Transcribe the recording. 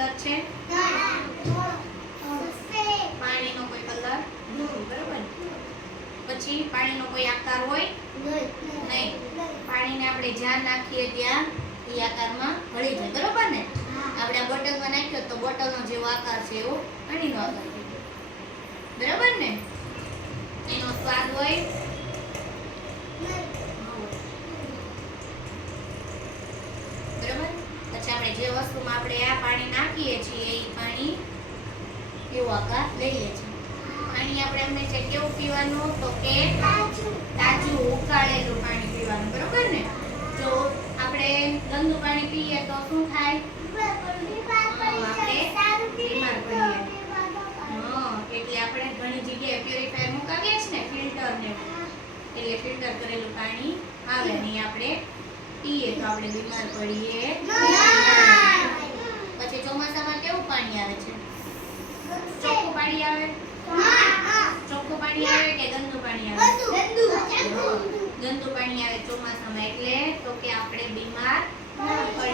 Colour છે? પાણીનો કોઈ કલર નથી, બરોબર? પછી પાણીનો કોઈ આકાર હોય નહીં. પાણીને આપણે જ્યાં નાખીએ ત્યાં એ આકારમાં ભળી જાય, બરોબર ને? આપણે આ બોટલમાં નાખ્યો તો બોટલનો જેવો આકાર છે એવો પાણીનો આકાર થઈ ગયો, બરોબર ને? એનો સ્વાદ હોય બરોબર. પછી આપણે જે વસ્તુમાં આપણે આ પાણી નાખીએ છીએ એ પાણી એવો આકાર લઈ લે છે. પાણી આપણે હંમેશા કેવું પીવાનું? તો કે તાજું ઉકાળેલું પાણી પીવાનું, બરોબર ને? જો આપણે ગંદુ પાણી પીએ તો શું થાય? આપણે બીમાર પડીએ. એટલે આપણે ઘણી જગ્યાએ પ્યુરિફાયર મુકાવીએ છે ને, ફિલ્ટર ને, એટલે ફિલ્ટર કરેલું પાણી આવે ને આપણે પીએ તો આપણે બીમાર પડીએ. પછી ચોમાસામાં કેવું પાણી આવે છે? ચોખ્ખું પાણી આવે? ચોખ્ખું પાણી આવે કે ગંદુ પાણી આવે? ગંદુ પાણી આવે ચોમાસામાં, એટલે તો કે આપણે બીમાર